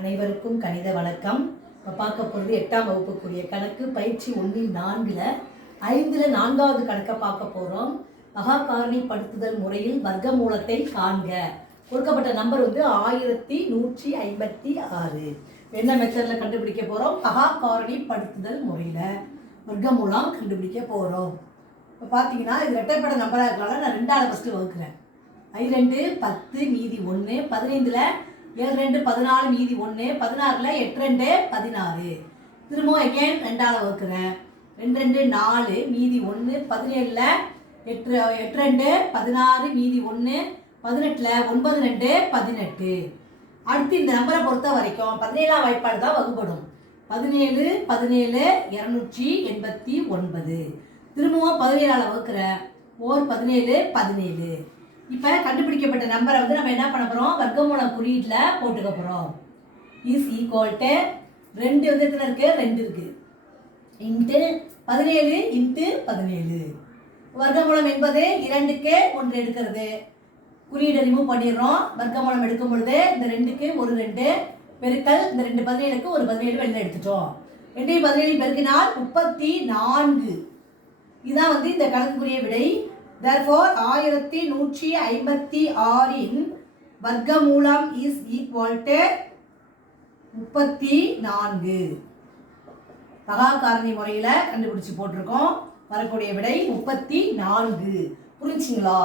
அனைவருக்கும் கணித வணக்கம். இப்போ பார்க்க போகிறது 8ஆம் வகுப்புக்குரிய கணக்கு பயிற்சி 1/4 5ல் 4வது கணக்கை பார்க்க போகிறோம். பகா காரணிப்படுத்துதல் முறையில் வர்க்க மூலத்தை காண்க. கொடுக்கப்பட்ட நம்பர் வந்து 1156. என்ன மெத்தடில் கண்டுபிடிக்க போகிறோம்? பகா காரணிப்படுத்துதல் முறையில் வர்க்க மூலம் கண்டுபிடிக்க போகிறோம். இப்போ பார்த்தீங்கன்னா இது இரட்டைப்படை நம்பராக இருக்கலாம். நான் 2ஆல் ஃபஸ்ட்டு வகுக்கிறேன். 5 10 மீதி 1, 15ல் 7 2 14 மீதி 1, 16ல் 8 2 16. திரும்பவும் அகேன் 2ஆல் வகுக்கிறேன். 2 2 4 மீதி 1, 17ல் 8 2 16 மீதி 1, 18ல் 9 2 18. அடுத்து இந்த நம்பரை பொறுத்த வரைக்கும் 17ஆம் வாய்ப்பாடு தான் வகுப்படும். 17 17 289. திரும்பவும் 17ஆல் வகுக்கிறேன். 17 17. இப்போ கண்டுபிடிக்கப்பட்ட நம்பரை வந்து நம்ம என்ன பண்ண போகிறோம்? வர்க்கமூலம் குறியீட்டில் போட்டுக்க போகிறோம். இஸ் ஈக்குவல் டு 2 வந்து எத்தனை இருக்குது? 2 இருக்குது. Into 17 into 17. வர்க்கமூலம் என்பது 2க்கு 1 எடுக்கிறது. குறியீடை ரிமூவ் பண்ணிடுறோம். வர்க்கமூலம் எடுக்கும் பொழுது இந்த 2க்கு ஒரு 2 பெருக்கல் இந்த 2 17க்கு ஒரு 17 வெளியில் எடுத்துட்டோம். 2 17 பெருக்கினால் 34. இதுதான் வந்து இந்த கணக்குக்குரிய விடை. Therefore 1156 வர்க்கமூலம் இஸ் ஈக்குவல் டு 34. பகா காரணி முறையில் கண்டுபிடிச்சு போட்டிருக்கோம். வரக்கூடிய விடை 34. புரிஞ்சுங்களா?